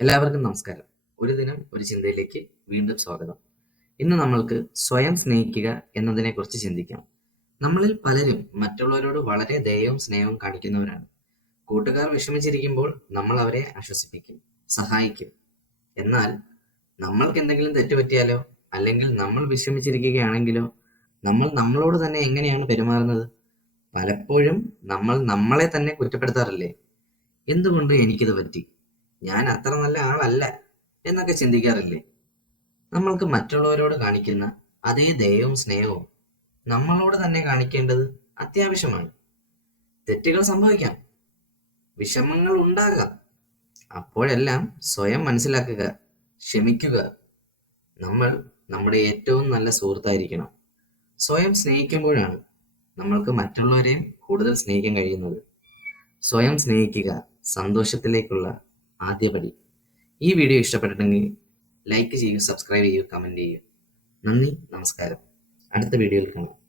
എല്ലാവർക്കും നമസ്കാരം. ഒരു ദിനം ഒരു ചിന്തയിലേക്ക് വീണ്ടും സ്വാഗതം. ഇന്ന് നമ്മൾക്ക് സ്വയം സ്നേഹിക്കുക എന്നതിനെക്കുറിച്ച് ചിന്തിക്കാം. നമ്മളിൽ പലരും മറ്റുള്ളവരോട് വളരെ ദയവും സ്നേഹവും കാണിക്കുന്നവരാണ്. കൂട്ടുകാർ വിഷമിച്ചിരിക്കുമ്പോൾ നമ്മൾ അവരെ ആശ്വസിപ്പിക്കും സഹായിക്കും. എന്നാൽ നമ്മൾക്ക് എന്തെങ്കിലും തെറ്റുപറ്റിയാലോ അല്ലെങ്കിൽ നമ്മൾ വിഷമിച്ചിരിക്കുകയാണെങ്കിലോ നമ്മൾ നമ്മളോട് തന്നെ എങ്ങനെയാണ് പെരുമാറുന്നത്? പലപ്പോഴും നമ്മൾ നമ്മളെ തന്നെ കുറ്റപ്പെടുത്താറില്ലേ? എന്തുകൊണ്ട് എനിക്കിത് പറ്റി? ഞാൻ അത്ര നല്ല ആളല്ല എന്നൊക്കെ ചിന്തിക്കാറില്ലേ? നമ്മൾക്ക് മറ്റുള്ളവരോട് കാണിക്കുന്ന അതേ ദയവും സ്നേഹവും നമ്മളോട് തന്നെ കാണിക്കേണ്ടത് അത്യാവശ്യമാണ്. തെറ്റുകൾ സംഭവിക്കാം. വിഷമങ്ങൾ ഉണ്ടാകാം. അപ്പോഴെല്ലാം സ്വയം മനസ്സിലാക്കുക ക്ഷമിക്കുക. നമ്മൾ നമ്മുടെ ഏറ്റവും നല്ല സുഹൃത്തായിരിക്കണം. സ്വയം സ്നേഹിക്കുമ്പോഴാണ് നമ്മൾക്ക് മറ്റുള്ളവരെയും കൂടുതൽ സ്നേഹിക്കാൻ കഴിയുന്നത്. സ്വയം സ്നേഹിക്കുക സന്തോഷത്തിലേക്കുള്ള ആദ്യപടി ഈ വീഡിയോ ഇഷ്ടപ്പെട്ടിട്ടുണ്ടെങ്കിൽ ലൈക്ക് ചെയ്യുക സബ്സ്ക്രൈബ് ചെയ്യുക കമന്റ് ചെയ്യുക. നന്ദി നമസ്കാരം. അടുത്ത വീഡിയോയിൽ കാണാം.